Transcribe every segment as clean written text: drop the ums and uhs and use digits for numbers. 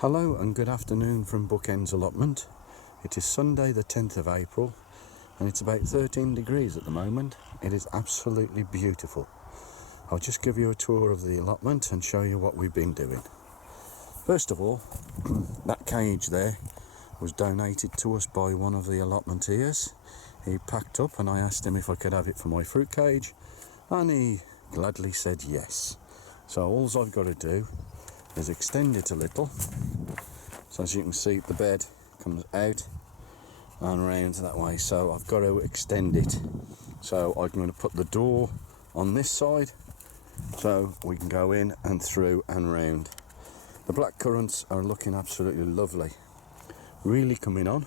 Hello and good afternoon from Bookends Allotment. It is Sunday the 10th of April and it's about 13 degrees at the moment. It is absolutely beautiful. I'll just give you a tour of the allotment and show you what we've been doing. First of all, that cage there was donated to us by one of the allotmenteers. He packed up and I asked him if I could have it for my fruit cage and he gladly said yes. So all I've got to do is extend it a little. So as you can see, the bed comes out and round that way, so I've got to extend it. So I'm going to put the door on this side so we can go in and through and round. The black currants are looking absolutely lovely, really coming on.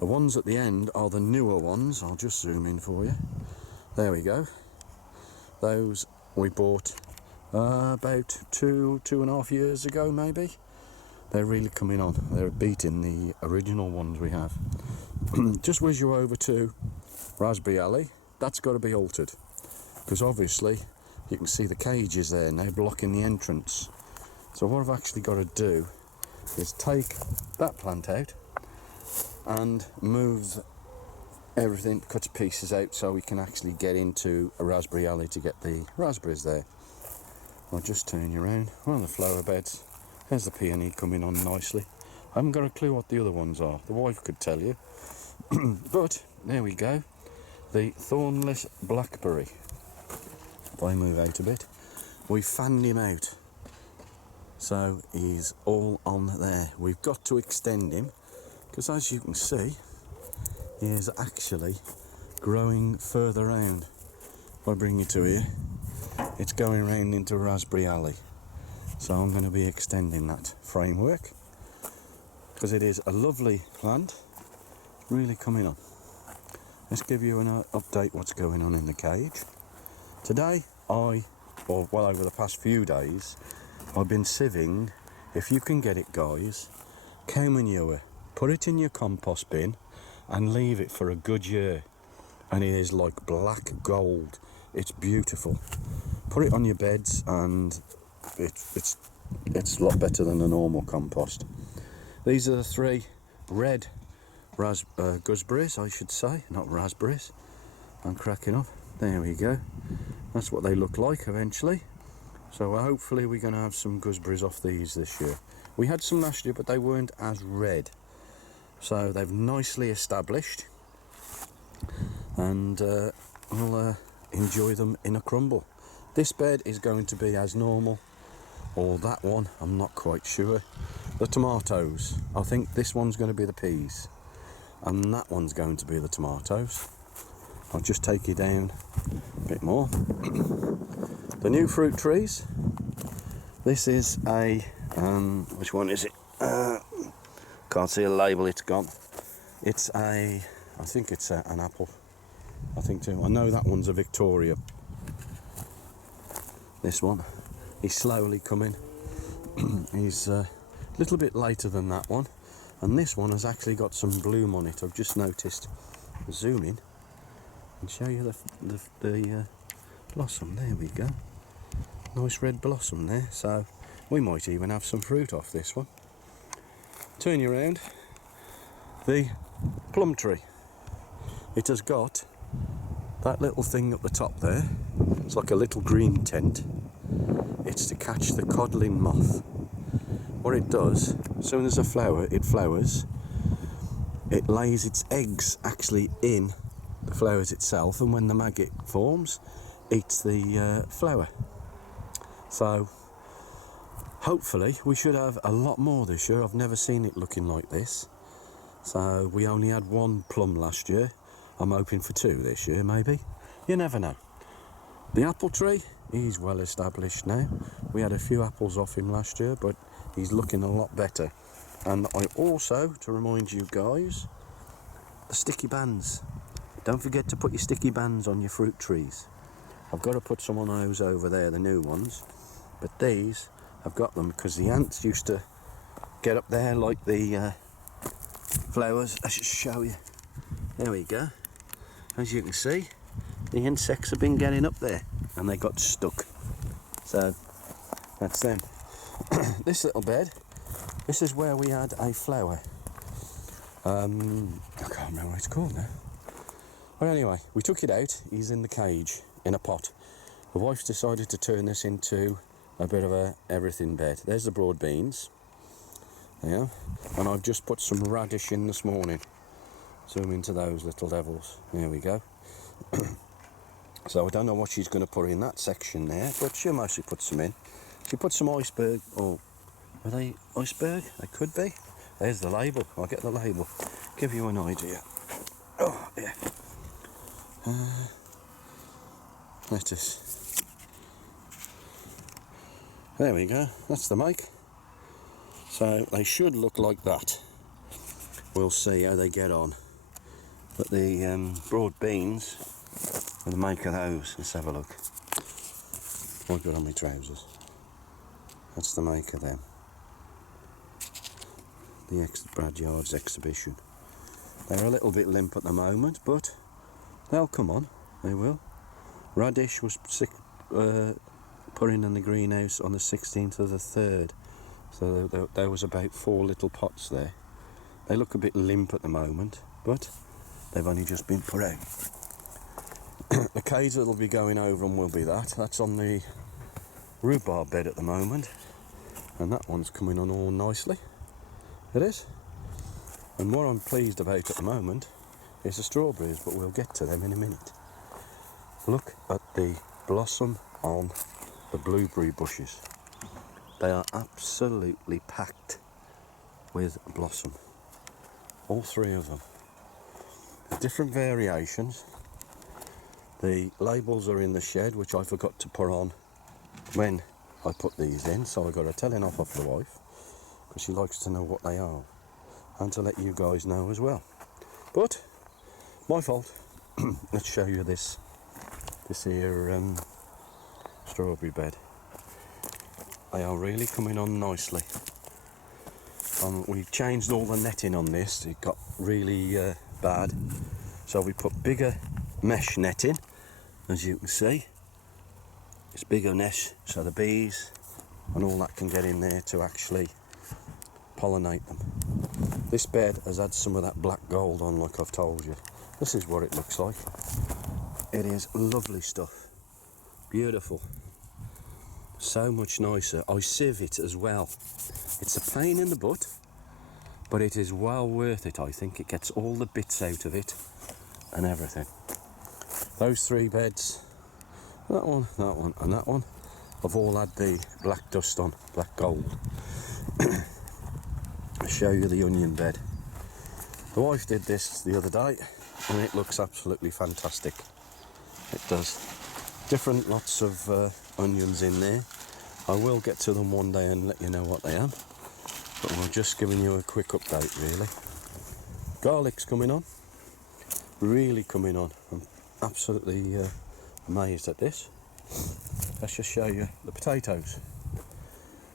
The ones at the end are the newer ones. I'll just zoom in for you. There we go. Those we bought about two and a half years ago maybe. They're really coming on. They're beating the original ones we have. Just whiz you over to Raspberry Alley. That's got to be altered because obviously you can see the cages there now blocking the entrance. So what I've actually got to do is take that plant out and move everything, cut pieces out so we can actually get into a Raspberry Alley to get the raspberries there. I'll just turn you around. One of the flower beds. There's the peony coming on nicely. I haven't got a clue what the other ones are. The wife could tell you. But there we go. The Thornless blackberry. If I move out a bit, we fanned him out. So he's all on there. We've got to extend him because as you can see, he is actually growing further round. If I bring you to here, it's going round into Raspberry Alley. So I'm going to be extending that framework because it is a lovely plant, really coming on. Let's give you an update what's going on in the cage. Today over the past few days, I've been sieving, if you can get it guys, cow manure. Put it in your compost bin and leave it for a good year. And it is like black gold. It's beautiful. Put it on your beds and it's a lot better than a normal compost. These are the 3 red gooseberries, I should say, not raspberries. I'm cracking up. There we go. That's what they look like eventually. So hopefully we're going to have some gooseberries off these this year. We had some last year, but they weren't as red. So they've nicely established, and we'll enjoy them in a crumble. This bed is going to be as normal, or that one, I'm not quite sure. The tomatoes, I think this one's going to be the peas, and that one's going to be the tomatoes. I'll just take you down a bit more. The new fruit trees. This is a, which one is it? Can't see a label, it's gone. It's I think it's an apple. I think too. I know that one's a Victoria. This one, he's slowly coming. He's a little bit later than that one, and this one has actually got some bloom on it. I've just noticed. Zoom in and show you the blossom. There we go. Nice red blossom there. So we might even have some fruit off this one. Turn you around. The plum tree. It has got that little thing at the top there. It's like a little green tent. It's to catch the coddling moth. What it does, as soon as it flowers, it lays its eggs actually in the flowers itself, and when the maggot forms, eats the flower. So hopefully we should have a lot more this year. I've never seen it looking like this. So we only had 1 plum last year. I'm hoping for 2 this year maybe. You never know. The apple tree, he's well established now. We had a few apples off him last year, but he's looking a lot better. And I also, to remind you guys, the sticky bands. Don't forget to put your sticky bands on your fruit trees. I've got to put some on those over there, the new ones. But these, I've got them because the ants used to get up there like the flowers. I should show you. There we go. As you can see, the insects have been getting up there and they got stuck. So that's them. This little bed This is where we had a flower. I can't remember what it's called now. But anyway, we took it out. He's in the cage, in a pot. The wife decided to turn this into a bit of a everything bed. There's the broad beans. Yeah. And I've just put some radish in this morning. Zoom into those little devils. There we go. So I don't know what she's going to put in that section there, but she'll mostly put some in. She put some iceberg, or are they iceberg? They could be. There's the label. I'll get the label. Give you an idea. Oh, yeah. Lettuce. There we go. That's the make. So they should look like that. We'll see how they get on. But the broad beans, the make of those. Let's have a look. I've got on my trousers. That's the make of them. The Bradyard's exhibition. They're a little bit limp at the moment, but they'll come on. They will. Radish was put in the greenhouse on the 16th of the 3rd. So there was about 4 little pots there. They look a bit limp at the moment, but they've only just been put out. The cage that'll be going over them will be that. That's on the rhubarb bed at the moment. And that one's coming on all nicely. It is. And what I'm pleased about at the moment is the strawberries, but we'll get to them in a minute. Look at the blossom on the blueberry bushes. They are absolutely packed with blossom. All 3 of them. Different variations. The labels are in the shed, which I forgot to put on when I put these in, so I got a telling off the wife, because she likes to know what they are, and to let you guys know as well. But my fault. Let's show you this here strawberry bed. They are really coming on nicely. We've changed all the netting on this. It got really bad, so we put bigger mesh netting, as you can see. It's bigger mesh, so the bees and all that can get in there to actually pollinate them. This bed has had some of that black gold on, like I've told you. This is what it looks like. It is lovely stuff. Beautiful. So much nicer. I sieve it as well. It's a pain in the butt, but it is well worth it, I think. It gets all the bits out of it and everything. Those 3 beds, that one, and that one, have all had the black dust on, black gold. I'll show you the onion bed. The wife did this the other day, and it looks absolutely fantastic. It does. Different lots of onions in there. I will get to them one day and let you know what they are, but we're just giving you a quick update really. Garlic's coming on, really coming on. I'm absolutely amazed at this. Let's just show you the potatoes.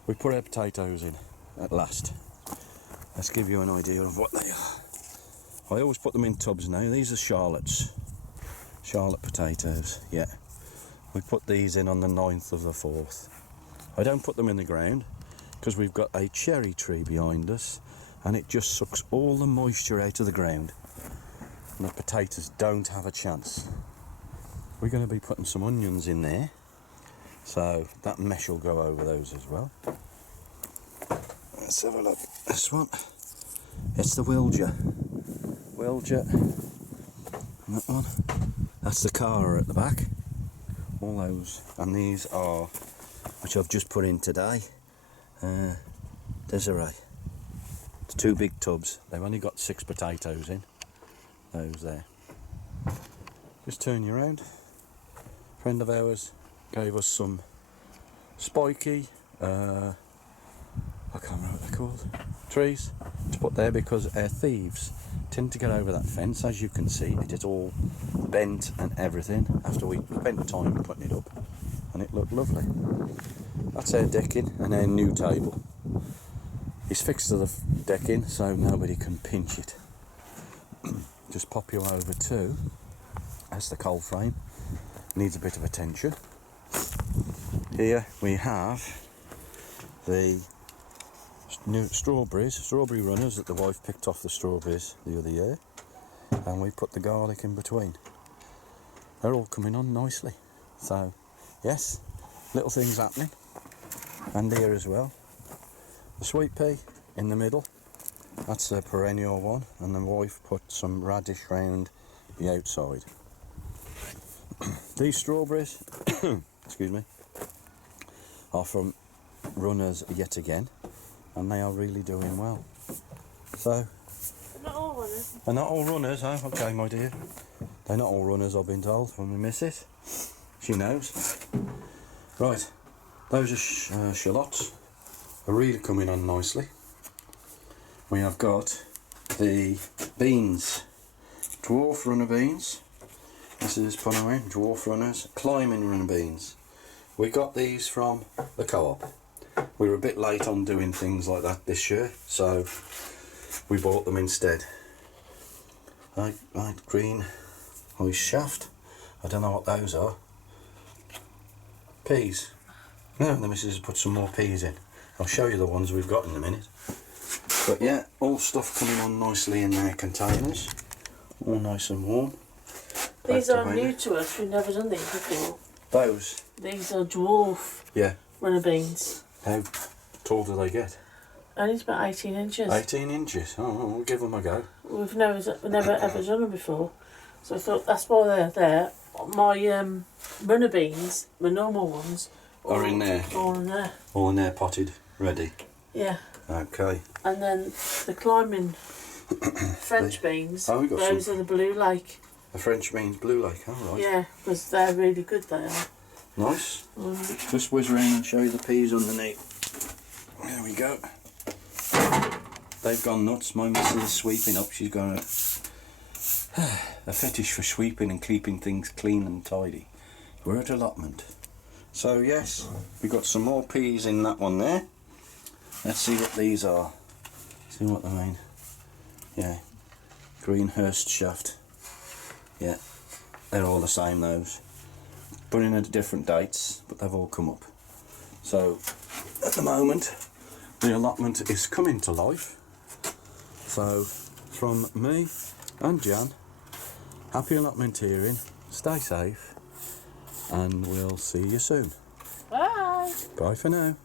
We put our potatoes in at last. Let's give you an idea of what they are. I always put them in tubs now. These are Charlottes. Charlotte potatoes, yeah. We put these in on the 9th of the 4th. I don't put them in the ground because we've got a cherry tree behind us and it just sucks all the moisture out of the ground and the potatoes don't have a chance. We're going to be putting some onions in there, so that mesh will go over those as well. Let's have a look. This one, it's the Wilger. And that one, that's the Cara at the back. All those, and these are, which I've just put in today, Desiree. It's 2 big tubs. They've only got 6 potatoes in. Those there. Just turn you around. A friend of ours gave us some spiky, I can't remember what they're called, trees to put there because our thieves tend to get over that fence. As you can see, it is all bent and everything after we spent time putting it up, and it looked lovely. That's our decking and our new table. It's fixed to the decking so nobody can pinch it. Just pop you over to, that's the coal frame, needs a bit of attention. Here we have the new strawberry runners that the wife picked off the strawberries the other year, and we put the garlic in between. They're all coming on nicely. So, yes, little things happening. And here as well. The sweet pea in the middle, that's a perennial one, and the wife put some radish round the outside. These strawberries, excuse me, are from runners yet again, and they are really doing well. So, Not all runners. they're not all runners, huh? Okay, my dear. They're not all runners, I've been told from the missus. She knows. Right, those are shallots. Are really coming on nicely. We have got the beans, dwarf runner beans. This is Punaway, dwarf runners, climbing runner beans. We got these from the co-op. We were a bit late on doing things like that this year, so we bought them instead. Right, green ice shaft. I don't know what those are. Peas. No, the missus has put some more peas in. I'll show you the ones we've got in a minute. But yeah, all stuff coming on nicely in their containers. All nice and warm. These are new to us, we've never done these before. Those? These are dwarf runner beans. How tall do they get? Only about 18 inches. 18 inches? Oh, we'll give them a go. We've never ever done them before. So I thought that's why they're there. My runner beans, my normal ones, are in there? All in there. All in there, potted, ready? Yeah. Okay. And then the climbing French beans, we got those are the Blue Lake. The French beans, Blue Lake, alright. Yeah, because they're really good, they are. Nice. Just whiz around and show you the peas underneath. There we go. They've gone nuts. My missus is sweeping up. She's got a fetish for sweeping and keeping things clean and tidy. We're at allotment. So yes, we got some more peas in that one there. Let's see what these are. See what I mean. Yeah, Greenhurst shaft. Yeah, they're all the same, those. Put in at different dates, but they've all come up. So at the moment, the allotment is coming to life. So from me and Jan, happy allotmenteering, stay safe, and we'll see you soon. Bye. Bye for now.